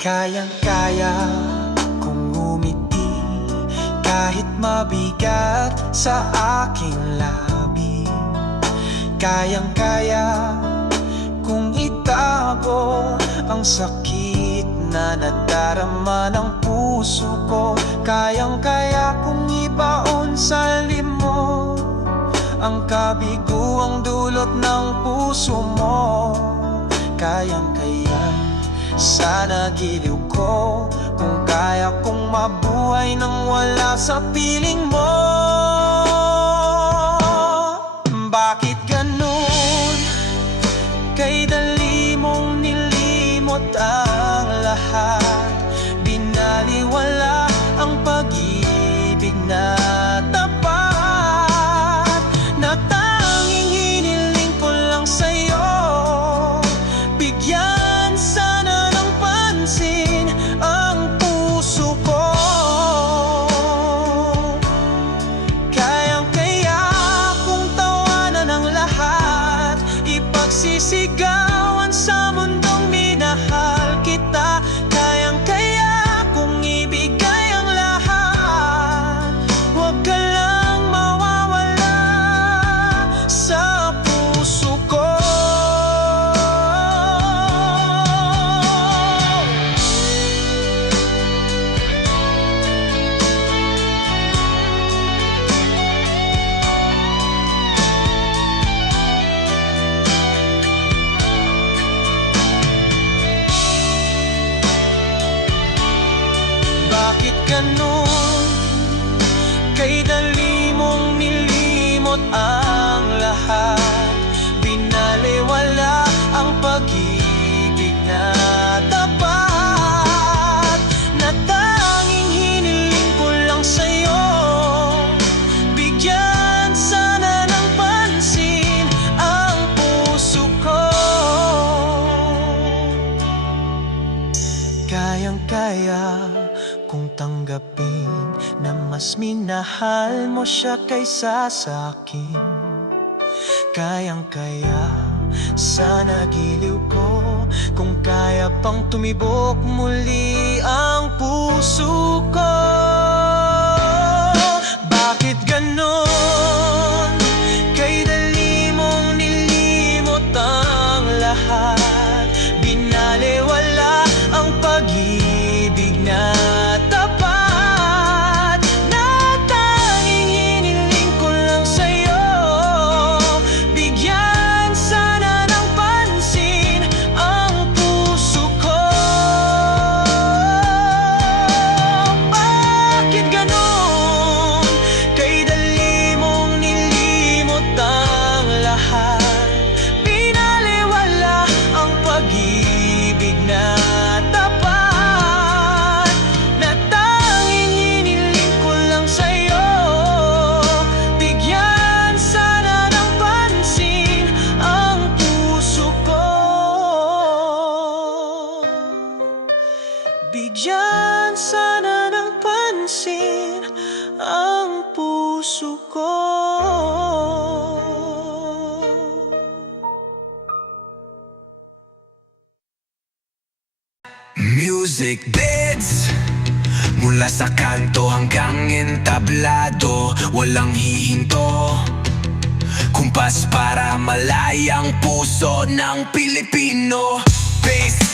Kayang-kaya kong ngumiti kahit mabigat sa aking labi. Kayang-kaya kung itago ang sakit na nadarama ng puso ko. Kayang-kaya kung ibaon sa limot ang kabiguang dulot ng puso mo. Kayang-kaya sana giliw ko kung kaya kong mabuhay nang wala sa piling mo. Bakit ganun? Kay dali mong nilimot ang lahat. Binaliwala ang pag-ibig na tapat, na tanging hiniling ko lang sa'yo. Bigyan sana ng pansin ang puso ko. Kayang-kaya kung tawanan ang lahat, ipagsisigawan sa mundong minahal kita. Kayang-kaya kung ibigay ang lahat, huwag ka lang mawawala sa puso ko. Bakit ganun? Kay dali mong nilimot ang lahat. Binaliwala ang pag-ibig na tapat, na tanging hiniling ko lang sa'yo. Bigyan sana ng pansin ang puso ko. Kayang-kaya kung tanggapin na mas minahal mo siya kaysa sa'kin. Kayang-kaya sana giliw ko kung kaya pang tumibok muli ang puso ko. Bakit ganon? Kay dali mong nilimot ang lahat. Binaliwala ang pag-ibig na tapat, na tanging hiniling ko lang sa'yo. Bigyan sana ng pansin ang puso ko. Bakit ganon? Kay dali mong nilimot ang lahat. Binaliwala ang pag-ibig na tapat, na tanging hiniling ko lang sa'yo. Bigyan sana ng pansin ang puso ko. Bigyan sana ng pansin ang puso ko. Music beds mula sa kanto hanggang entablado, walang hihinto. Kumpas para malayang puso ng Pilipino. Bass